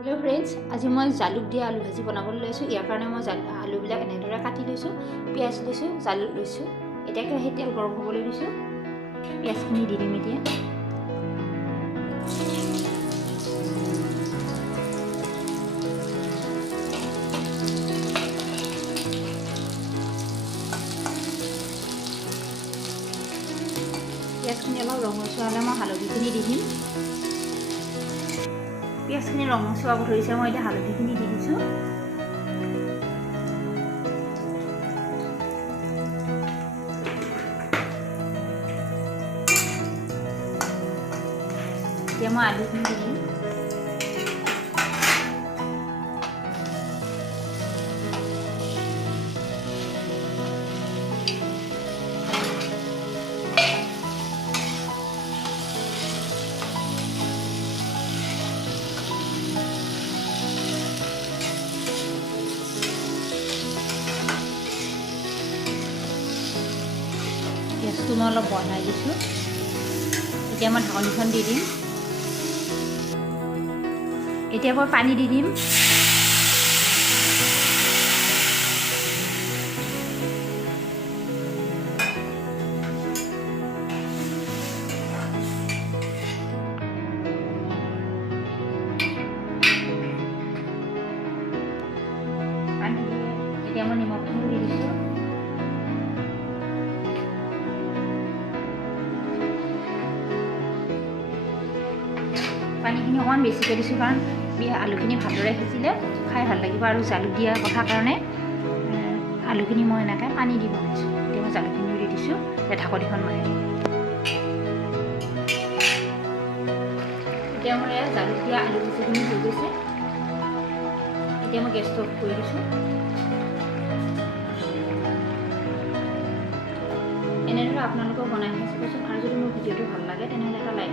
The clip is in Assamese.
हेलो फ्रेंड्स, आज मैं जालुक दिया आलू भाजी बनाब लैसो। यार कारण मैं आलूबिल एने काटि लैसो, पियाज लैसो, जालुक लैसो। एतिया केराहीत तेल गरम होबोले दिसो। पियाजखिनि दि दिम एतिया। पियाजखिनि अलप रंगसुवाले मैं हालधिखिनि दि दिम। पियाजखिनि रंगसुवाब धरिसे मैं एतिया हालधिखिनि दि दिसो। এতিয়া মই আলুখিনি দি দিম। গেছটো মই অলপ বঢ়াই দিছোঁ। এতিয়া মই ঢাকনিখন দি দিম। এতিয়া মই পানী দি দিম। পানী দিয়ে এতিয়া মই নিমখখিনি দি দিছোঁ। পানীখিনি অকণমান বেছিকৈ দিছোঁ কাৰণ আলুখিনি ভালদৰে সিজিলে খাই ভাল লাগিব আৰু জালুক দিয়াৰ কথা কাৰণে আলুখিনি মই এনেকৈ পানী দি বনাইছোঁ। এতিয়া মই জালুকখিনি দি দিছোঁ। এতিয়া ঢাকনিখন মাৰি দিম। এতিয়া মোৰ জালুক দিয়া আলু ভাজিখিনি হৈ গৈছে। এতিয়া মই গেছটো অফ কৰি দিছোঁ। এনেদৰে আপোনালোকেও বনাই খাই চাবচোন। আৰু যদি মোৰ ভিডিঅ'টো ভাল লাগে তেনেহ'লে এটা লাইক